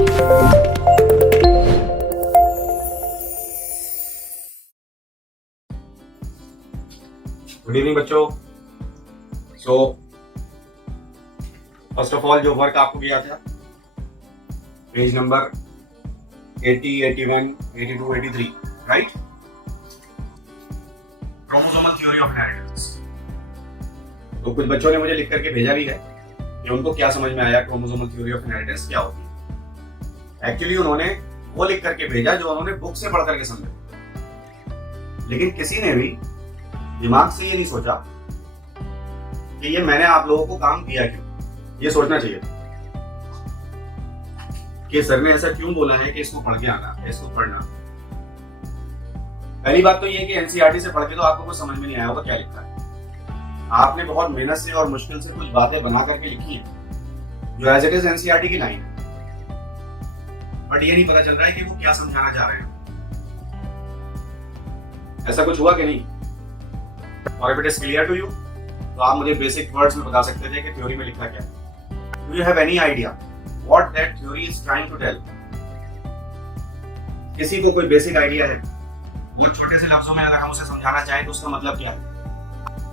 Good evening बच्चों। So first of all जो work आपको दिया था page number 80, 81, 82, 83, right? Chromosomal theory of inheritance. तो कुछ बच्चों ने मुझे लिख करके भेजा भी है कि उनको क्या समझ में आया क्रोमोसोमल थ्योरी ऑफ इनहेरिटेंस क्या होती है। एक्चुअली उन्होंने वो लिख करके भेजा जो उन्होंने बुक से पढ़ करके समझा, लेकिन किसी ने भी दिमाग से ये नहीं सोचा कि ये मैंने आप लोगों को काम दिया क्यों। ये सोचना चाहिए कि सर ने ऐसा क्यों बोला है कि इसको पढ़ के आना है, इसको पढ़ना। पहली बात तो ये कि एनसीईआरटी से पढ़ के तो आपको कुछ समझ में नहीं आया होगा क्या लिखा है। आपने बहुत मेहनत से और मुश्किल से कुछ बातें बना करके लिखी है जो एज इट इज एनसीईआरटी की लाइन है, बट ये नहीं पता चल रहा है कि वो क्या समझाना चाह रहे हैं। ऐसा कुछ हुआ कि नहीं? और if it is clear to you तो आप मुझे बेसिक वर्ड्स में बता सकते थे कि थ्योरी में लिखा क्या है। Do you have any idea what that theory is trying to tell? किसी को कोई बेसिक आइडिया है? वो छोटे से लफ्जों में अगर हम उसे समझाना चाहें तो उसका मतलब क्या है?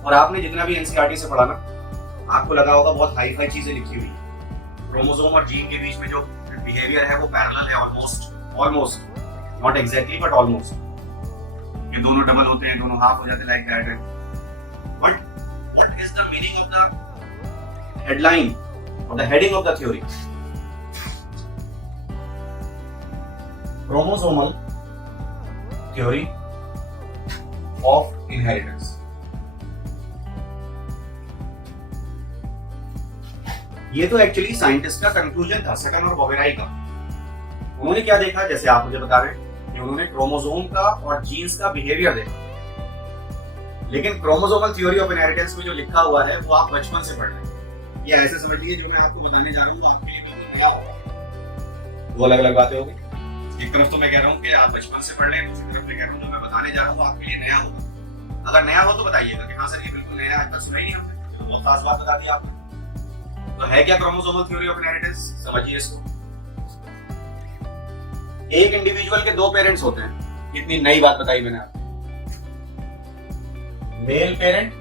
और आपने जितना भी एनसीईआरटी से पढ़ा ना, आपको लगा होगा बहुत हाई फाई चीजें लिखी हुई है। क्रोमोसोम और जीन के बीच में जो बिहेवियर है वो पैरेलल है, almost not exactly but almost. ये दोनों डबल होते हैं, दोनों हाफ हो जाते हैं, लाइक दैट है। But what is the meaning of the headline और the heading of the theory? Chromosomal theory of inheritance. ये तो एक्चुअली साइंटिस्ट का कंक्लूजन था, सकन और वोवेराई का। उन्होंने क्या देखा, जैसे आप मुझे बता रहे हैं कि उन्होंने क्रोमोसोम का और जीन्स का बिहेवियर देखा, लेकिन क्रोमोसोमल थ्योरी ऑफ इनहेरिटेंस में जो लिखा हुआ है वो आप बचपन से पढ़ रहे हैं। ये ऐसे समझ लीजिए जो मैं आपको बताने जा रहा हूँ वो आपके लिए बिल्कुल नया होगा। दो अलग अलग बातें हो गई। एक तरफ तो मैं कह रहा हूँ कि आप बचपन से पढ़ लें, दूसरी तरफ मैं कह रहा हूँ जो मैं बताने जा रहा हूँ आपके लिए नया होगा। अगर नया हो तो बताइएगा कि हाँ सर ये बिल्कुल नया है, सुना ही नहीं हमने, तो बहुत खास बात बता दी आपने। तो है क्या क्रोमोसोमल थ्योरी ऑफ इनहेरिटेंस? समझिए इसको। एक इंडिविजुअल के दो पेरेंट्स होते हैं। कितनी नई बात बताई मैंने आपको। मेल पेरेंट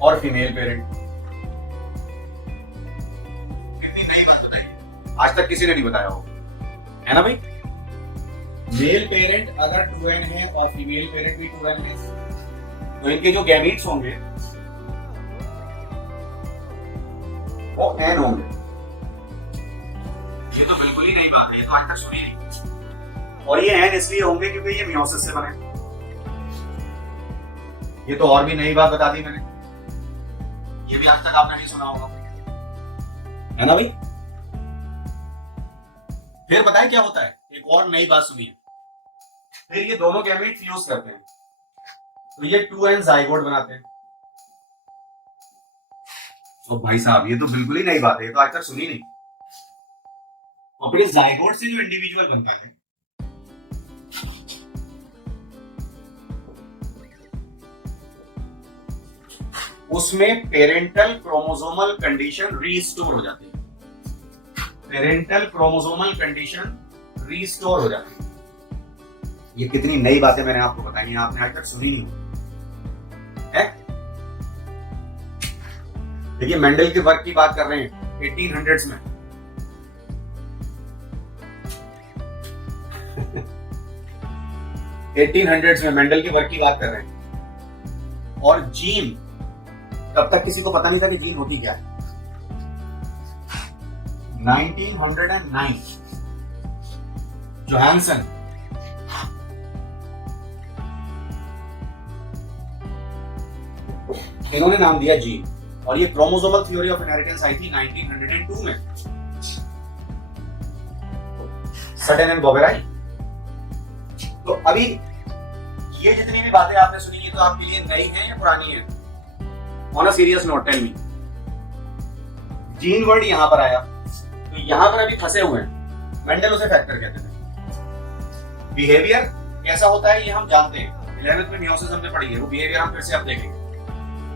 और फीमेल पेरेंट। कितनी नई बात बताई, आज तक किसी ने नहीं बताया हो, है ना भाई? मेल पेरेंट अगर 2n है और फीमेल पेरेंट भी 2n है तो इनके जो गैमीट्स होंगे वो n होंगे। ये तो बिल्कुल ही नई बात है, ये तो आज तक सुनी नहीं। और ये n इसलिए होंगे क्योंकि ये मियोसिस से बने। ये तो और भी नई बात बता दी मैंने, ये भी आज तक आपने नहीं सुना होगा, है ना भाई? फिर बताएं क्या होता है, एक और नई बात सुनिए। फिर ये दोनों गैमेट फ्यूज करते हैं तो ये 2n जाइगोट बनाते हैं। तो भाई साहब ये तो बिल्कुल ही नई बात है, ये तो आज तक सुनी नहीं। और फिर जाइगोट से जो इंडिविजुअल बनता है उसमें पेरेंटल क्रोमोसोमल कंडीशन रीस्टोर हो जाती है। पेरेंटल क्रोमोसोमल कंडीशन रीस्टोर हो जाती है। ये कितनी नई बातें मैंने आपको बताई हैं, आपने आज तक सुनी नहीं है। देखिए मेंडल के वर्क की बात कर रहे हैं 1800s में। मेंडल के वर्क की बात कर रहे हैं। और जीन, तब तक किसी को पता नहीं था कि जीन होती क्या है। 1909 जोहानसन इन्होंने नाम दिया जीन। और ये क्रोमोसोमल थ्योरी ऑफ इनहेरिटेंस आई थी 1902 में, सकन एंड वोवेराई। तो अभी ये जितनी भी बातें आपने सुनी ये तो आपके लिए नई हैं या पुरानी है? On a serious note tell me. Gene word यहां पर आया तो यहां पर अभी फंसे हुए हैं। मेंडल उसे फैक्टर कहते हैं। बिहेवियर कैसा होता है ये हम जानते हैं, 11th में मियोसिस हमने पढ़ी है। वो बिहेवियर हम फिर से अब देखेंगे।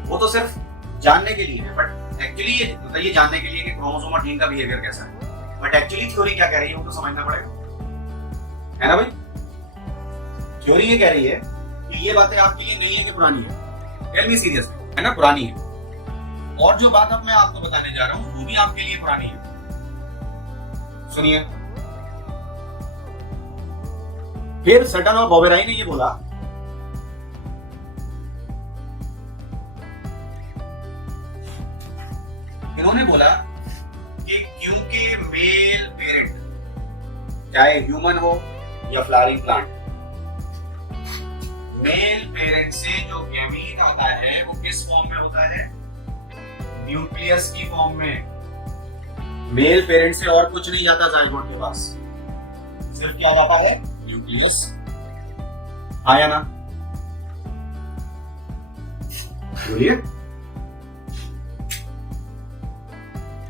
वो तो सिर्फ जानने के लिए है, बट एक्चुअली ये जानने के लिए कि क्रोमोसोम और जीन का बिहेवियर कैसा है। बट एक्चुअली थ्योरी क्या कह रही है वो तो समझना पड़ेगा, है ना भाई। थ्योरी ये कह रही है कि ये बातें आपके लिए नहीं है कि पुरानी है, टेल मी सीरियसली, है ना, पुरानी है। और जो बात अब मैं आपको बताने जा रहा हूं वो भी आपके लिए पुरानी है, सुनिए। फिर सटन और बॉवेराई ने ये बोला इन्होंने बोला कि क्योंकि मेल पेरेंट, चाहे ह्यूमन हो या फ्लावरिंग प्लांट, मेल पेरेंट से जो गैमीट आता है वो किस फॉर्म में होता है, न्यूक्लियस की फॉर्म में। मेल पेरेंट से और कुछ नहीं जाता जाइगोट के पास, सिर्फ क्या जाता है, न्यूक्लियस। आया ना, बोलिए।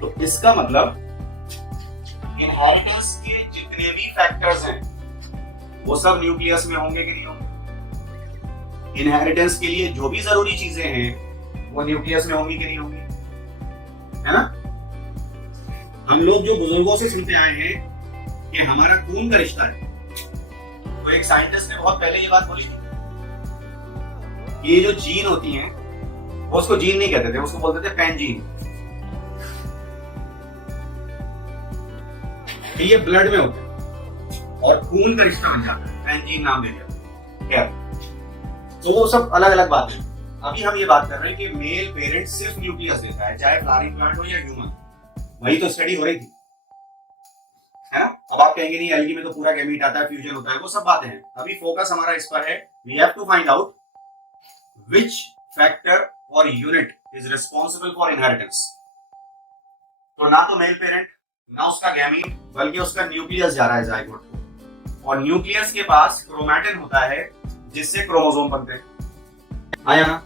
तो इसका मतलब इनहेरिटेंस के जितने भी फैक्टर्स हैं वो सब न्यूक्लियस में होंगे कि नहीं होंगे। इनहेरिटेंस के लिए जो भी जरूरी चीजें हैं वो न्यूक्लियस में होंगी कि नहीं होंगी, है ना। हम लोग जो बुजुर्गों से सुनते आए हैं कि हमारा खून का रिश्ता है, तो एक साइंटिस्ट ने बहुत पहले ये बात बोली थी, ये जो जीन होती हैं वो उसको जीन नहीं कहते थे, उसको बोलते थे पेनजीन। ये ब्लड में होता है और खून का रिश्ता बन जाता है, पेनजीन नाम दे दिया। तो वो सब अलग अलग बातें हैं। अभी हम ये बात कर रहे हैं कि मेल पेरेंट सिर्फ न्यूक्लियस देता है, चाहे फ्लावरिंग प्लांट हो या ह्यूमन। वही तो स्टडी हो रही थी, है ना। अब आप कहेंगे नहीं एल्गी में तो पूरा गैमीट आता है, फ्यूजन होता है, वो सब बातें हैं। अभी फोकस हमारा इस पर है, we have to find out which factor और unit is responsible for inheritance. तो ना तो मेल पेरेंट ना उसका गैमीट, बल्कि उसका न्यूक्लियस जा रहा है जाइगोट को, और न्यूक्लियस के पास क्रोमैटिन होता है जिससे क्रोमोसोम बनते हैं। आया ना।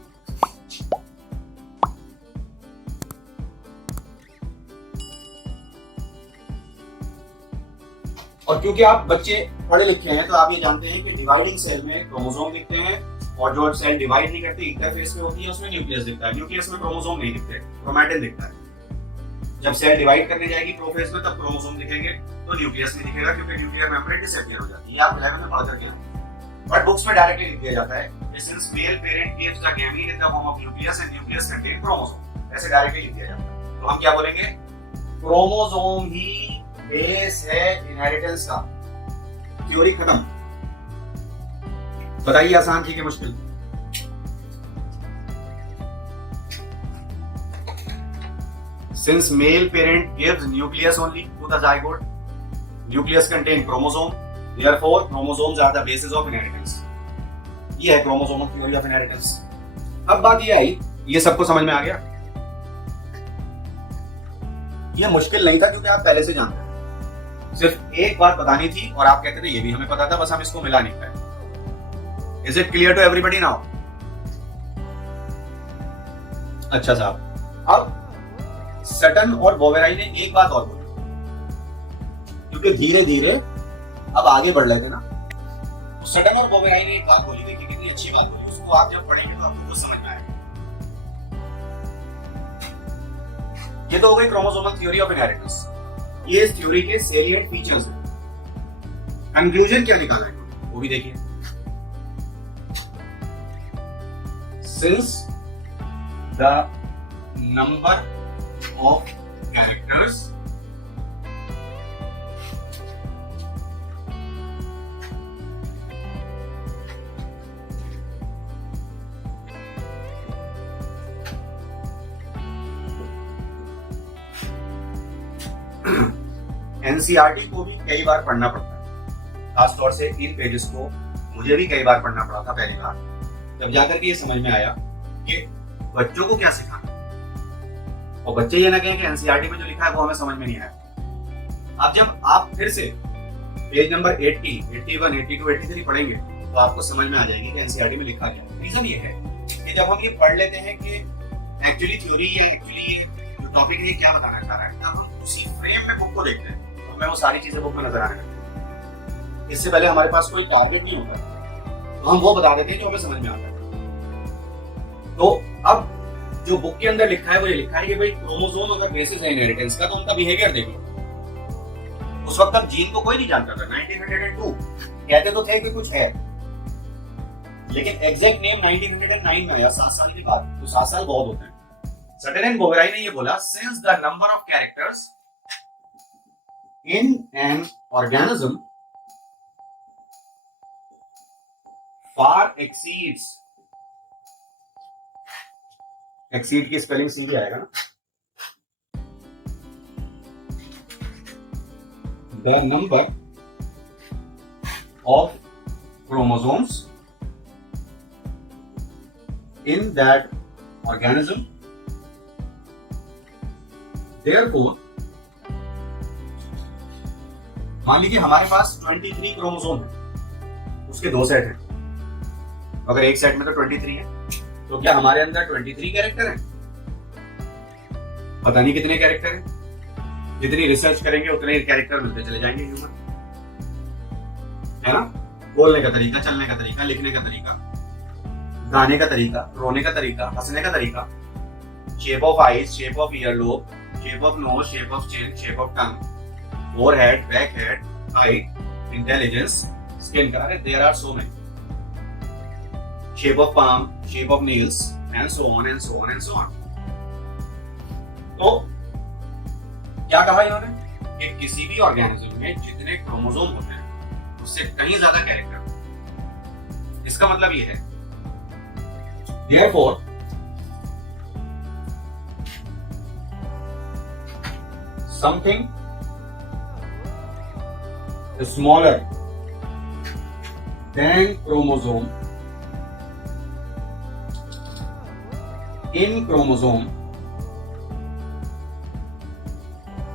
और क्योंकि आप बच्चे पढ़े लिखे हैं तो आप ये जानते हैं कि डिवाइडिंग सेल में क्रोमोसोम दिखते हैं, और जो सेल डिवाइड नहीं करते इंटरफेस में होती है उसमें न्यूक्लियस दिखता है। न्यूक्लियस में क्रोमोसोम नहीं दिखते, क्रोमैटिन दिखता है। जब सेल डिवाइड करने जाएगी प्रोफेज में तब क्रोमोसोम दिखेंगे, तो न्यूक्लियस में दिखेगा, क्योंकि न्यूक्लियर मेम्ब्रेन डिसअपीयर हो जाती है। आप 11 में पढ़ करके, बट बुक्स में डायरेक्टली लिख दिया जाता है since male parent gives the gamete in the form of nucleus and nucleus contain chromosome, ऐसे डायरेक्टली लिख दिया जाता है। तो हम क्या बोलेंगे, क्रोमोसोम ही बेस है इनहेरिटेंस का। थ्योरी खत्म। बताइए आसान थी कि मुश्किल। Since male parent gives nucleus only to the zygote, nucleus contain chromosome, therefore chromosomes are the basis of inheritance. ये है chromosomal theory of inheritance. अब बात ये आई, ये सबको समझ में आ गया। ये मुश्किल नहीं था क्योंकि आप पहले से जानते हैं। सिर्फ एक बात बतानी थी और आप कहते थे ये भी हमें पता था, बस हम इसको मिला नहीं पाए। Is it clear to everybody now? अच्छा साहब, अब सटन और बोवेराई ने एक बात और बोली, क्योंकि धीरे धीरे अब आगे बढ़ रहे थे ना। तो सटन और बोवेराई ने एक बात बोली, देखिए कितनी अच्छी बात बोली, उसको आप जब पढ़ेंगे तो आपको कुछ समझ में आएगा। ये तो हो गई क्रोमोसोमल थ्योरी ऑफ इनहेरिटेंस। ये इस थ्योरी के सेलिएंट फीचर्स हैं। कंक्लूजन क्या निकाला है वो भी देखिए। Since the number of characters NCERT को भी कई बार पढ़ना पड़ता है, खासतौर से इन पेजेस को मुझे भी कई बार पढ़ना पड़ा था पहली बार, तब जाकर के ये समझ में आया कि बच्चों को क्या सिखाना। और बच्चे ये ना कहें कि एनसीईआरटी में जो लिखा है वो हमें समझ में नहीं आया। अब जब आप फिर से पेज नंबर 80, 81, 82, 83 पढ़ेंगे तो आपको समझ में आ जाएगी कि एनसीईआरटी में लिखा क्या है। रीजन ये है कि जब हम ये पढ़ लेते हैं कि एक्चुअली थ्योरी या एक्चुअली जो टॉपिक है क्या बताना चाह रहा है, तब हम उसी फ्रेम में बुक को देखते हैं तो हमें वो सारी चीजें बुक में नजर आने लगती है। इससे पहले हमारे पास कोई टारगेट नहीं होता तो हम वो बता देते हैं जो हमें समझ में आता है। तो अब जो बुक के अंदर लिखा है वो ये लिखा है कि भाई क्रोमोसोम अगर बेसिस है इनहेरिटेंस का तो उनका बिहेवियर देख लो। उस वक्त तक जीन को कोई नहीं जानता था। 1902 कहते तो थे कि कुछ है, लेकिन एग्जैक्ट नेम 1909 में आया, 7 साल के बाद। तो 7 साल बहुत होते हैं। सटन एंड बोवेराई ने ये बोला, since the number of characters in an organism far exceeds, exceed की स्पेलिंग सीधे आएगा ना, the number of chromosomes in that organism, therefore मान लीजिए हमारे पास 23 क्रोमोसोम है, उसके 2 सेट हैं। अगर एक सेट में तो 23 है, तो क्या हमारे अंदर 23 कैरेक्टर हैं? पता नहीं कितने कैरेक्टर हैं। जितनी रिसर्च करेंगे उतने कैरेक्टर मिलते चले जाएंगे ह्यूमन, है ना? बोलने का तरीका, चलने का तरीका, लिखने का तरीका, गाने का तरीका, रोने का तरीका, हंसने का तरीका, shape of eyes, shape of earlobe, shape of nose, shape of chin, shape of tongue, forehead, back head, height, intelligence, skin colour, there are so many, shape of palm, shape of nails, and so on and so on and so on. तो क्या कहा इन्होंने कि किसी भी organism में जितने chromosome होते हैं उससे कहीं ज्यादा कैरेक्टर। इसका मतलब ये है, therefore something smaller than chromosome in chromosome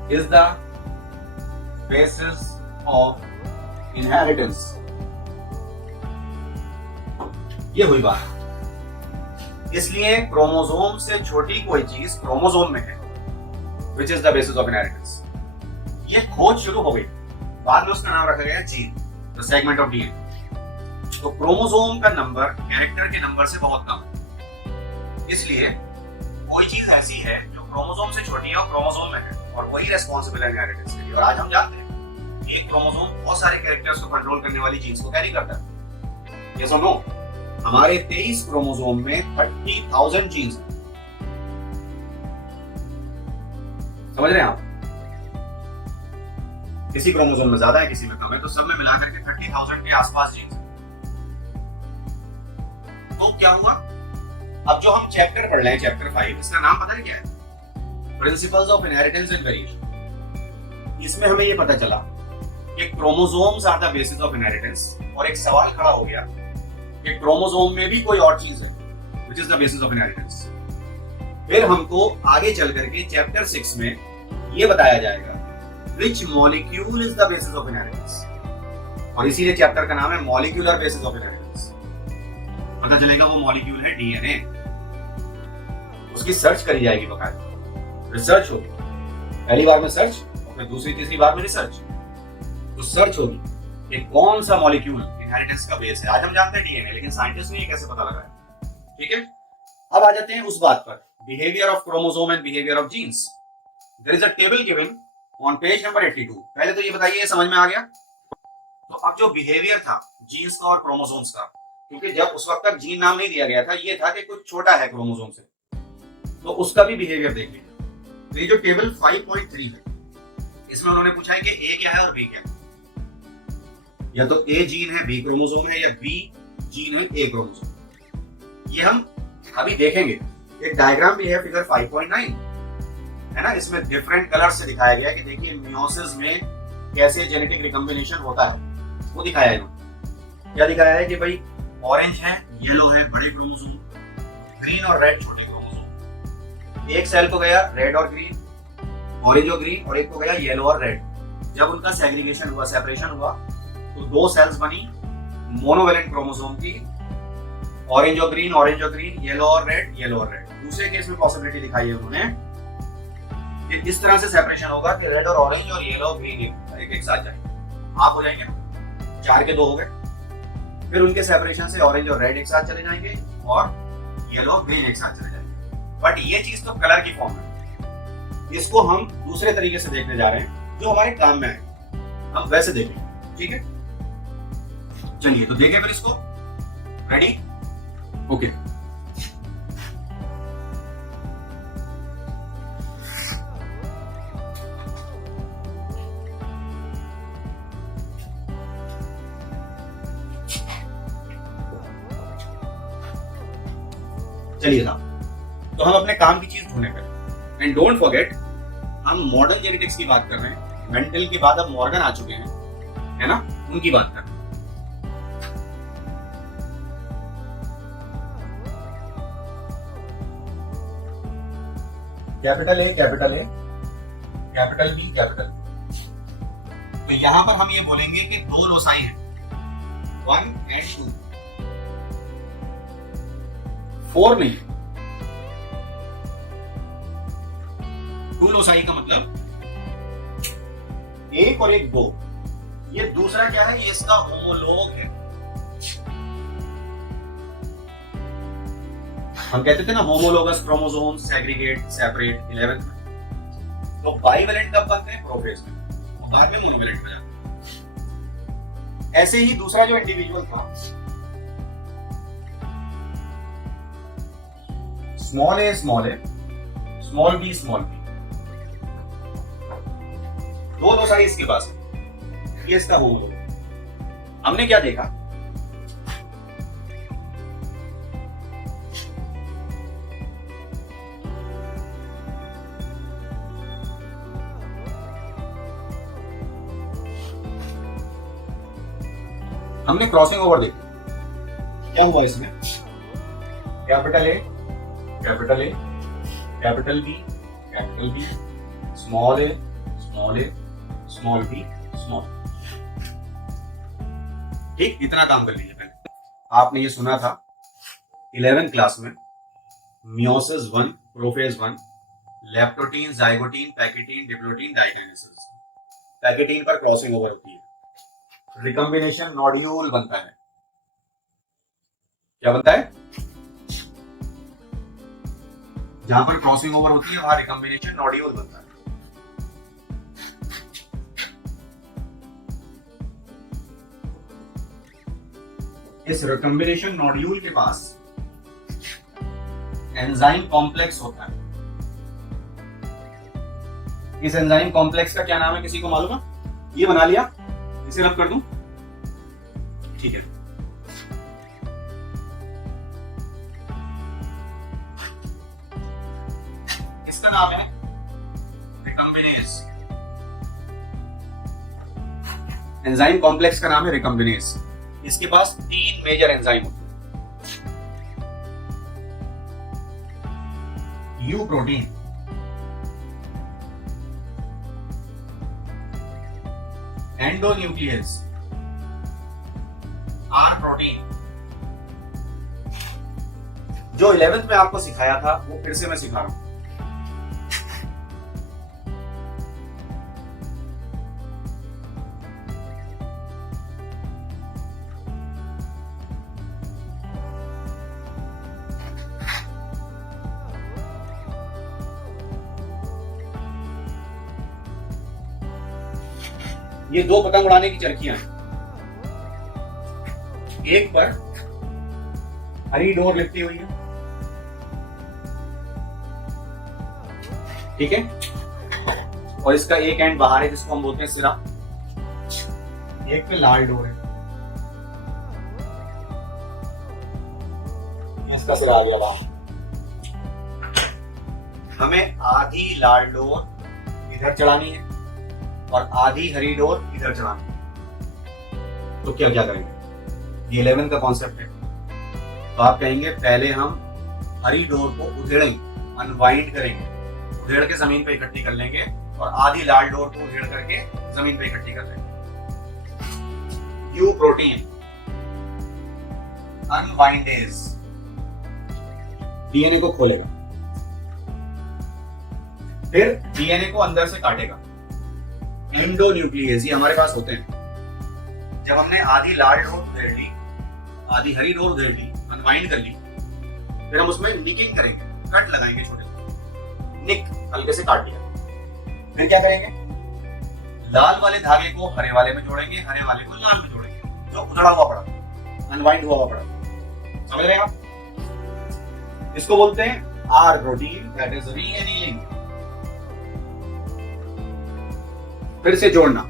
is the basis of inheritance। ये हुई बात। इसलिए क्रोमोसोम से छोटी कोई चीज क्रोमोसोम में है, which is the basis of inheritance। ये खोज शुरू हो गई, बाद में उसका नाम रखा गया gene, the segment of DNA। तो क्रोमोसोम का नंबर कैरेक्टर के नंबर से बहुत कम है। इसलिए कोई चीज ऐसी है जो क्रोमोसोम से छोटी है और क्रोमोसोम में है, और वही रेस्पॉन्सिबल है इनहेरिटेंस के लिए। और आज हम जानते हैं कि एक क्रोमोसोम बहुत सारे कैरेक्टर्स को कंट्रोल करने वाली जीन्स को कैरी करता है। yes or no? हमारे 23 क्रोमोसोम में 30,000 जीन्स हैं। समझ रहे हैं आप? किसी क्रोमोसोम में ज्यादा है, किसी में कम है, तो सब में मिलाकर के 30,000 के आसपास जीन्स हैं। तो क्या हुआ? अब जो हम चैप्टर पढ़ रहे हैं, चैप्टर 5, इसका नाम पता है क्या है? Principles of inheritance and variation. इसमें हमें ये पता चला कि chromosomes are the basis of inheritance, और एक सवाल खड़ा हो गया कि क्रोमोसोम में भी कोई और चीज है, which is the basis of inheritance। फिर हमको आगे चल करके चैप्टर 6 में ये बताया जाएगा which molecule is the basis of inheritance, और इसीलिए चैप्टर का नाम है molecular basis of inheritance। पता चलेगा वो मॉलिक्यूल है डीएनए। उसकी सर्च करी जाएगी, बकायदा रिसर्च होगी। पहली बार में सर्च, और फिर दूसरी तीसरी बार में रिसर्च। तो सर्च होगी कि कौन सा मॉलिक्यूल इनहेरिटेंस का बेस है। आज हम जानते हैं डीएनए, लेकिन साइंटिस्ट ने ये कैसे पता लगाया? ठीक है, अब आ जाते हैं उस बात पर, behaviour of chromosome and behaviour of genes. There is a table given on page number 82। पहले तो ये बताइए, समझ में आ गया? तो अब जो बिहेवियर था जीन्स का और क्रोमोसोम्स का, क्योंकि जब उस वक्त तक जीन नाम नहीं दिया गया था, ये था कि कुछ छोटा है क्रोमोसोम से, तो उसका भी बिहेवियर देख लीजिए। तो ये जो टेबल 5.3 है, इसमें उन्होंने पूछा है कि ए क्या है और बी क्या है। या तो ए जीन है बी क्रोमोसोम है, या बी जीन है ए क्रोमोसोम। ये हम अभी देखेंगे। एक डायग्राम भी है, फिगर 5.9 है ना, इसमें डिफरेंट कलर से दिखाया गया कि देखिए मियोसिस में कैसे जेनेटिक रिकॉम्बिनेशन होता है, वो दिखाया है। क्या दिखाया है कि भाई ऑरेंज है, येलो है बड़े क्रोमोसोम, ग्रीन और रेड छोटे क्रोमोसोम। एक सेल को गया रेड और ग्रीन, ऑरेंज और ग्रीन, और एक को गया येलो और रेड। जब उनका सेग्रीगेशन हुआ, सेपरेशन हुआ, तो 2 सेल्स बनी मोनोवेलेंट क्रोमोसोम की, ऑरेंज और ग्रीन, येलो और रेड, येलो और रेड। दूसरे केस में पॉसिबिलिटी दिखाई है उन्होंने कि इस तरह से सेपरेशन होगा कि रेड और ऑरेंज और येलो और ग्रीन एक साथ जाएंगे। आप हो जाएंगे ना, 4 के 2 हो गए। फिर उनके सेपरेशन से ऑरेंज और रेड एक साथ चले जाएंगे और येलो और ग्रीन एक साथ चले जाएंगे। बट ये चीज तो कलर की फॉर्म में, इसको हम दूसरे तरीके से देखने जा रहे हैं जो हमारे काम में है। हम वैसे देखेंगे, ठीक है। चलिए तो देखें फिर इसको, रेडी, ओके। चलिए ना, तो हम अपने काम की चीज ढूंढने पर, एंड डोंट फॉरगेट हम मॉडर्न जेनेटिक्स की बात कर रहे हैं, मेंटल के बाद अब मॉर्गन आ चुके हैं, है ना, उनकी बात कर रहे हैं। Capital A, capital A, capital B, capital B. तो यहां पर हम ये बोलेंगे कि दो लोसाई हैं, 1 and 2, 4 नहीं, 2 लोसाई का मतलब एक और एक 2। ये दूसरा क्या है, ये इसका होमोलॉग है। हम कहते थे ना homologous chromosome segregate separate 11th में। तो बाइवेलेंट कब बनते हैं, प्रोफेज में, और बाद में मोनोवेलेंट में जाते हैं। ऐसे ही दूसरा जो इंडिविजुअल था, small A small A, small B small B, दो लोसाई इसके पास है, ये इसका होमोलॉग। हमने क्या देखा, हमने क्रॉसिंग ओवर देखी। क्या हुआ इसमें, capital A, capital A, capital B, capital B, small A, small A, small B, small. ठीक, इतना काम कर लीजिए पहले। आपने ये सुना था 11th क्लास में, meiosis 1, prophase 1, leptotene, zygotene, pachytene, diplotene, diakinesis. Pachytene पर क्रॉसिंग ओवर होती है, रिकॉम्बिनेशन नोड्यूल बनता है। क्या बनता है, जहां पर क्रॉसिंग ओवर होती है वहां रिकॉम्बिनेशन नोड्यूल बनता है। इस रिकॉम्बिनेशन नोड्यूल के पास एंजाइम कॉम्प्लेक्स होता है। इस एंजाइम कॉम्प्लेक्स का क्या नाम है, किसी को मालूम है? ये बना लिया, इसे रब कर दूं, ठीक है। इसका नाम है रिकॉम्बिनेज। एंजाइम कॉम्प्लेक्स का नाम है रिकॉम्बिनेज। इसके पास 3 मेजर एंजाइम होते हैं। U protein, endonuclease, R protein. जो 11th में आपको सिखाया था वो फिर से मैं सिखा रहा हूं। ये 2 पतंग उड़ाने की चरखियां हैं। एक पर हरी डोर लिपटी हुई है, ठीक है, और इसका एक एंड बाहर है जिसको हम बोलते हैं सिरा। एक पे लाल डोर है, इसका सिरा आ गया बाहर। हमें आधी लाल डोर इधर चढ़ानी है और आधी हरी डोर इधर चढ़ानी है। तो क्या क्या करेंगे, ये 11th का कॉन्सेप्ट है। तो आप कहेंगे पहले हम हरी डोर को उधेड़ेंगे, अनवाइंड करेंगे, उधेड़ के जमीन पे इकट्ठी कर लेंगे, और आधी लाल डोर को उधेड़ करके जमीन पे इकट्ठी कर लेंगे। यू प्रोटीन अनवाइंडेज डीएनए को खोलेगा, फिर डीएनए को अंदर से काटेगा। एंडोन्यूक्लियस ये हमारे पास होते हैं। जब हमने आधी लाल डोर उधेड़ ली, आधी हरी डोर उधेड़ ली, अनवाइंड कर ली, फिर हम उसमें निकिंग करेंगे, कट लगाएंगे छोटे, निक हल्के से काट लिया। फिर क्या करेंगे, लाल वाले धागे को हरे वाले में जोड़ेंगे, हरे वाले को लाल में जोड़ेंगे, जो उधड़ा हुआ पड़ा, अनवाइंड हुआ पड़ा। समझ रहे हैं आप? इसको बोलते हैं आर प्रोटीन, दैट इज रीएनीलिंग, फिर से जोड़ना,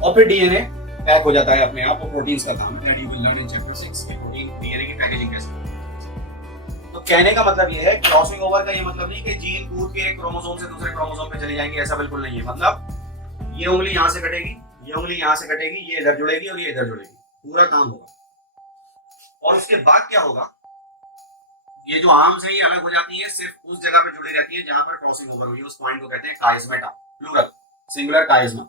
और फिर डीएनए पैक हो जाता है अपने आप। वो प्रोटीन्स का काम है, you will learn in chapter 6 कि प्रोटीन डीएनए की पैकेजिंग कैसे होती है। तो कहने का मतलब ये है, क्रॉसिंग ओवर का ये मतलब नहीं कि जीन कूद के एक क्रोमोसोम से दूसरे क्रोमोसोम पे चली जाएंगे, ऐसा बिल्कुल नहीं है। मतलब ये उंगली यहां से कटेगी, ये उंगली यहां से कटेगी, ये इधर जुड़ेगी और ये इधर जुड़ेगी, पूरा काम होगा। और उसके बाद क्या होगा, ये जो आर्म से ही अलग हो जाती है, सिर्फ उस जगह पे जुड़ी रहती है जहां पर क्रॉसिंग ओवर हुई है, उस पॉइंट को कहते हैं काइस्मेटा, प्लूरल, सिंगुलर काइस्मा।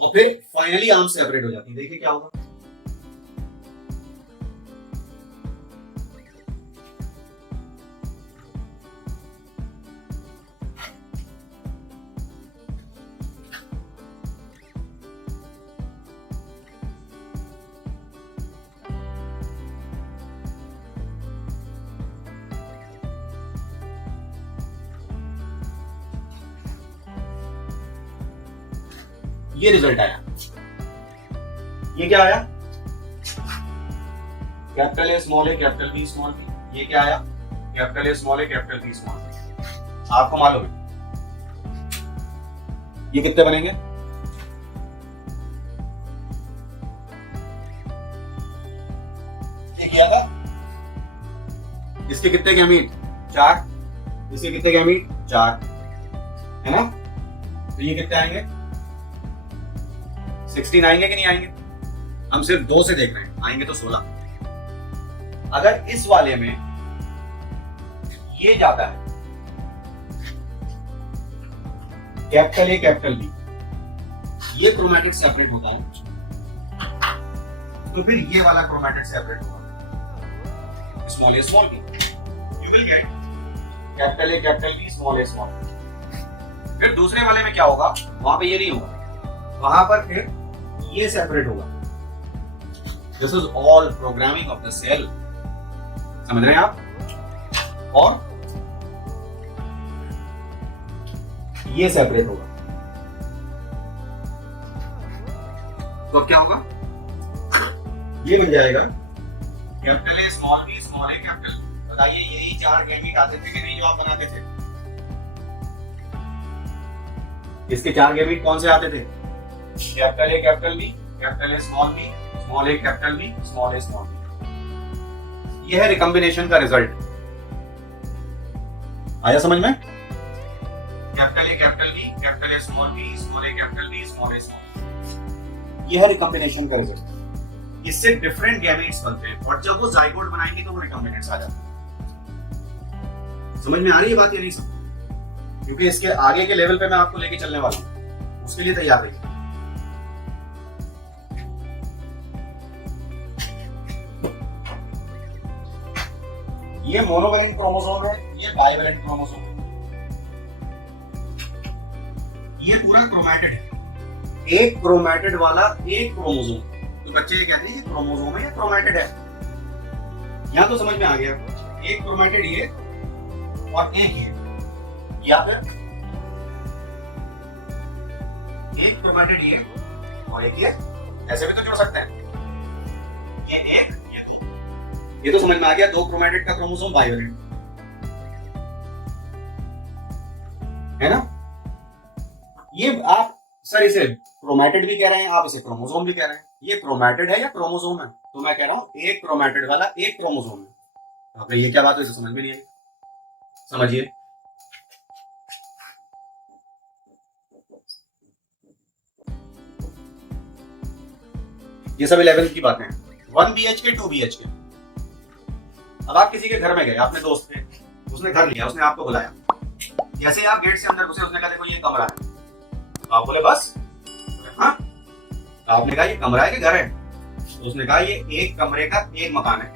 और फिर फाइनली आर्म सेपरेट हो जाती है। देखिए क्या होगा, ये रिजल्ट आया। ये क्या आया, capital A small A capital B small B. ये क्या आया, capital A small A capital B small B. आपको मालूम है ये कितने बनेंगे, ये किया था, इसके कितने गैमीट, 4, इसके कितने गैमीट, 4, है ना। तो ये कितने आएंगे, 16 आएंगे कि नहीं आएंगे? हम सिर्फ 2 से देख रहे हैं, आएंगे तो 16। अगर इस वाले में ये जाता है कैपिटल ए कैपिटल बी, ये क्रोमैटिड सेपरेट होता है, तो फिर ये वाला क्रोमैटिड सेपरेट होगा, small A small B. You will get capital A capital B small A small. फिर दूसरे वाले में क्या होगा, वहां पे ये नहीं होगा, वहां पर फिर ये सेपरेट होगा। This is all programming of the cell, समझ रहे हैं आप? और ये सेपरेट होगा, तो क्या होगा, ये बन जाएगा capital A small B small A capital. बताइए यही 4 गैमीट आते थे कि नहीं जो आप बनाते थे? इसके 4 गैमीट कौन से आते थे, capital A capital B, capital A small B, small A capital B, small A small B. यह है रिकॉम्बिनेशन का रिजल्ट। आया समझ में? Capital A capital B, capital A small B, small A capital B, small A small. यह है recombination का result. इससे डिफरेंट गैमेट्स बनते हैं और जब वो जाइगोट बनाएंगे तो वो रिकॉम्बिनेट्स आ जाते हैं। समझ में आ रही है बात या नहीं समझ? क्योंकि इसके आगे के लेवल पे मैं आपको लेके चलने वाला हूं, उसके लिए तैयार रहिए। ये मोनोवैलेंट क्रोमोसोम है, ये बाइवैलेंट क्रोमोसोम है। ये पूरा क्रोमैटिड है, एक क्रोमैटिड वाला एक क्रोमोसोम। तो बच्चे ये कहते हैं कि क्रोमोसोम है या क्रोमैटिड है। यहां तो समझ में आ गया, एक क्रोमैटिड ये और एक ये, या फिर एक क्रोमैटिड ये और एक ये, ऐसे भी तो जोड़ सकते हैं। ये एक, ये दो। ये तो समझ में आ गया, 2 क्रोमैटिड का क्रोमोसोम बाइवैलेंट है ना। ये आप सर इसे क्रोमैटिड भी कह रहे हैं, आप इसे क्रोमोसोम भी कह रहे हैं। ये क्रोमैटिड है या क्रोमोसोम है? तो मैं कह रहा हूं एक क्रोमैटिड वाला एक क्रोमोसोम है। आपने ये क्या बात है, इसे समझ में नहीं आई? समझिए, ये सब 11th की बातें हैं। 1 BHK 2 BHK। अब आप किसी के घर में गए, आपने दोस्त थे, उसने घर लिया, उसने आपको बुलाया। जैसे आप गेट से अंदर घुसे, उसने कहा देखो ये कमरा है। आप बोले बस? हाँ। आपने कहा ये कमरा है कि घर है? तो उसने कहा ये एक कमरे का एक मकान है,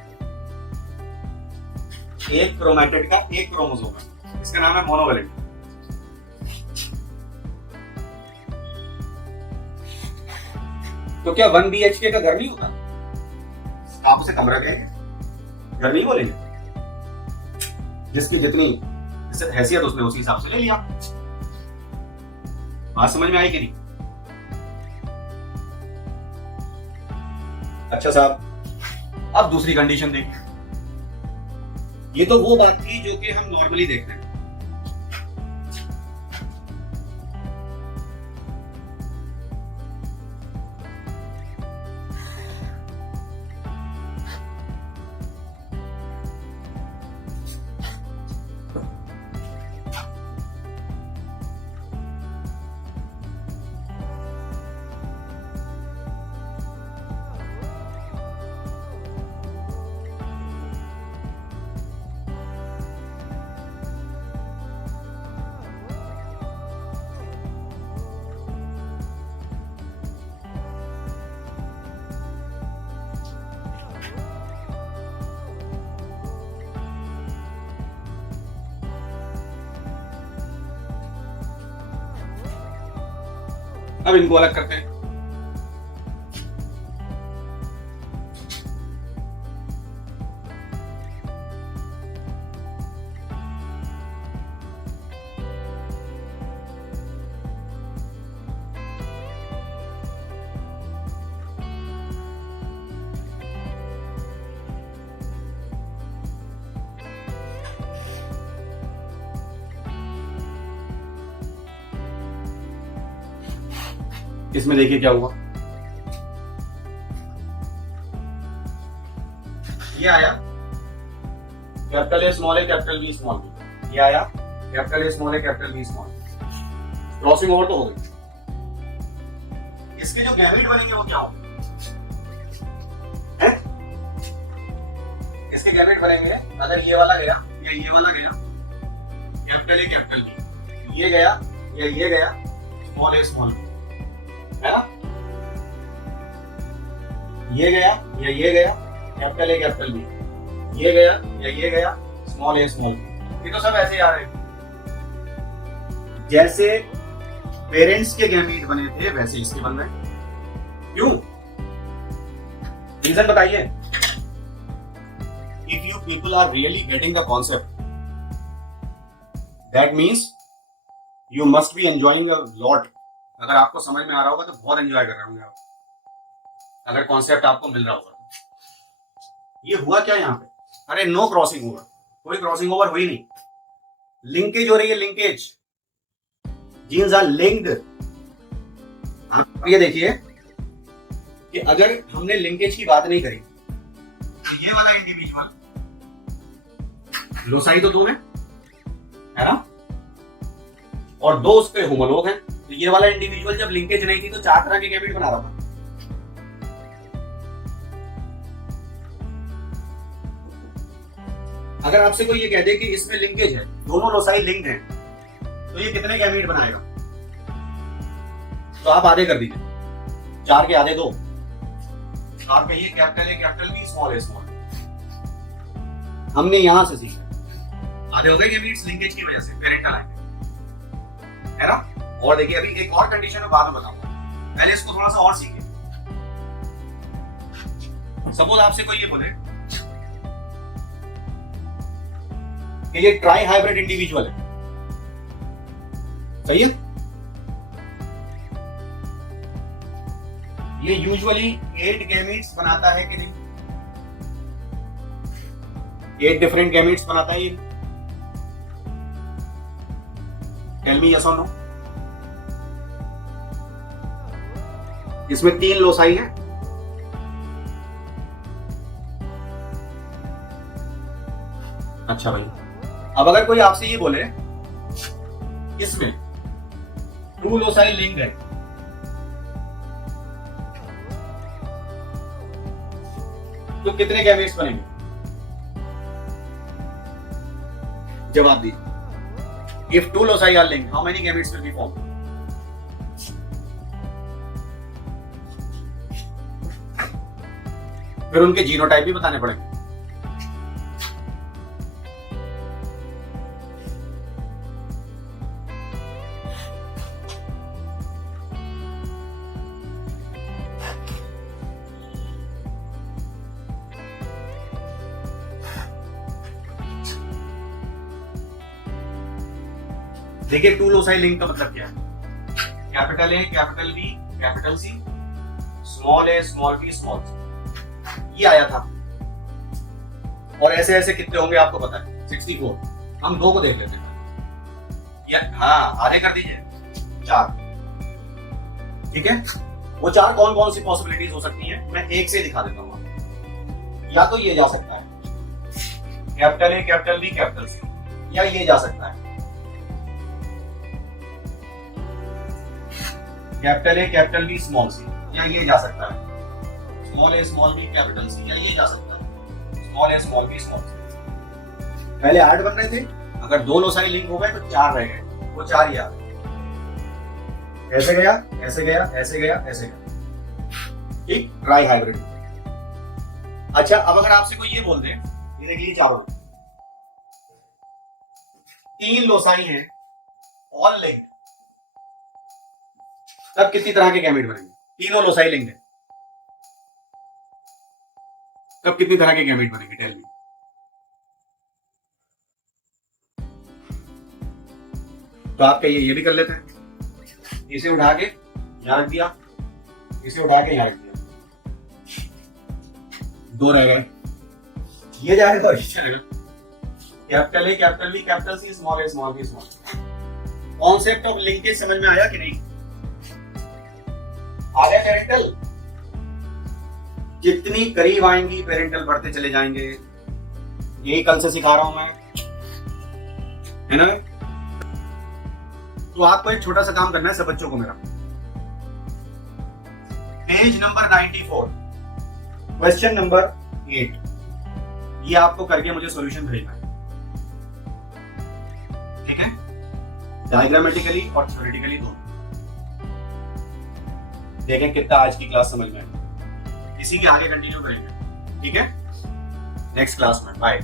एक क्रोमैटिड का एक क्रोमोसोम है, इसका नाम है मोनोवैलेंट। तो क्या 1 BHK का घर नहीं होता? आप उसे कमरा कहेंगे, घर नहीं बोलेंगे। जिसकी जितनी हैसियत उसने उसी हिसाब से ले लिया। बात समझ में आई कि नहीं? अच्छा साहब, अब दूसरी कंडीशन देखिए। ये तो वो बात थी जो कि हम नॉर्मली देखते हैं। अब इनको अलग करते हैं। इसमें देखिए क्या हुआ। ये आया capital A small A capital B small B, ये आया capital A small A capital B small. Crossing over तो हो गई। इसके जो गैमेट बनेंगे वो क्या होंगे? इसके गैमेट बनेंगे, अगर ये वाला गया या ये वाला गया, कैपिटल ए कैपिटल बी, ये गया या ये गया, स्मॉल ए स्मॉल बी, है ना? ये गया या ये गया, कैपिटल ए कैपिटल बी, ये गया या ये गया, स्मॉल ए स्मॉल बी। ये तो सब ऐसे ही आ रहे हैं। जैसे पेरेंट्स के गैमीट बने थे वैसे इसके बन रहे। क्यों? रीजन बताइए। If you people are really getting the concept, that means you must be enjoying a lot. अगर आपको समझ में आ रहा होगा तो बहुत एंजॉय कर रहे होंगे आप, अगर कॉन्सेप्ट आपको मिल रहा होगा। ये हुआ क्या यहाँ पे? अरे नो क्रॉसिंग ओवर, कोई क्रॉसिंग ओवर हुई नहीं। लिंकेज हो रही है, लिंकेज। Genes are linked. आप ये देखिए कि अगर हमने लिंकेज की बात नहीं करी तो ये वाला इंडिविजुअल, लोसाई तो दो है ना, और दो उस पे होमोलोग हैं। तो ये वाला इंडिविजुअल जब लिंकेज नहीं थी तो चार तरह के गैमेट बना रहा था। अगर आपसे कोई ये कह दे कि इसमें लिंकेज है, दोनों लोसाई लिंक्ड हैं, तो ये कितने गैमेट बनाएगा? तो आप आधे कर दीजिए, 4 के आधे 2। आप कहिए capital A capital B small A small. हमने यहां से सीखा, आधे हो गए गैमेट्स लिंकेज की वजह से, पेरेंटल लाइन है ना। और देखिए अभी एक और कंडीशन में बाद में बताऊंगा, पहले इसको थोड़ा सा और सीखिए। सपोज आपसे कोई ये बोले कि ये ट्राई हाइब्रिड इंडिविजुअल है, सही है? ये यूजुअली 8 गैमेट्स बनाता है कि नहीं? 8 डिफरेंट गैमेट्स बनाता है ये? टेल मी यस और नो। इसमें 3 लोसाई हैं। अच्छा भाई, अब अगर कोई आपसे ये बोले इसमें 2 लोसाई लिंक्ड है, तो कितने गैमेट्स बनेंगे? जवाब दीजिए। If 2 loci are linked, how many gametes will be formed? फिर उनके जीनोटाइप भी बताने पड़ेंगे। देखिए 2 लोसाई लिंक का मतलब क्या है? Capital A, capital B, capital C, small A, small B, small C, ये आया था। और ऐसे ऐसे कितने होंगे आपको पता है, 64। हम 2 को देख लेते हैं, या हाँ आधे कर दीजिए, 4। ठीक है, वो 4 कौन कौन सी पॉसिबिलिटीज हो सकती हैं, मैं एक से दिखा देता हूँ। या तो ये जा सकता है capital A, capital B, capital C, या ये जा सकता है capital A, capital B, small C, या ये जा सकता है small A, small B, capital C, या ये जा सकता है small A, small B, small C. पहले 8 बन रहे थे, अगर 2 लोसाई लिंक हो गए तो 4 रह गए, वो 4 ही आ गए। ऐसे गया, ऐसे गया, ऐसे गया, ऐसे गया, ठीक, ट्राई हाइब्रिड। अच्छा, अब अगर आपसे कोई ये बोल दे, ये देख लीजिए, चारों 3 लोसाई हैं ऑल लिंक, तब कितनी तरह के गैमेट बनेंगे? तीनों लोसाई लिंक है, तब कितनी तरह के गैमेट बनेंगे? Tell me. तो आप कहिए ये भी कर लेते हैं, इसे उठा के यहां रख दिया, इसे उठा के यहां रख दिया, 2 रह गए, ये जाएगा और ये जाएगा, capital A, capital B, capital C, small A, small B, small. Concept of linkage समझ में आया कि नहीं? आ गया पेरेंटल? जितनी करीब आएंगी पेरेंटल बढ़ते चले जाएंगे, यही कल से सिखा रहा हूं मैं, है ना? तो आपको एक छोटा सा काम करना है सब बच्चों को मेरा, पेज नंबर 94, क्वेश्चन नंबर 8, ये आपको करके मुझे सॉल्यूशन भेजना है, ठीक है? डायग्रामेटिकली और थ्योरेटिकली दोनों। देखें कितना आज की क्लास समझ में आए, इसी के आगे कंटिन्यू करेंगे, ठीक है? नेक्स्ट क्लास में, बाय।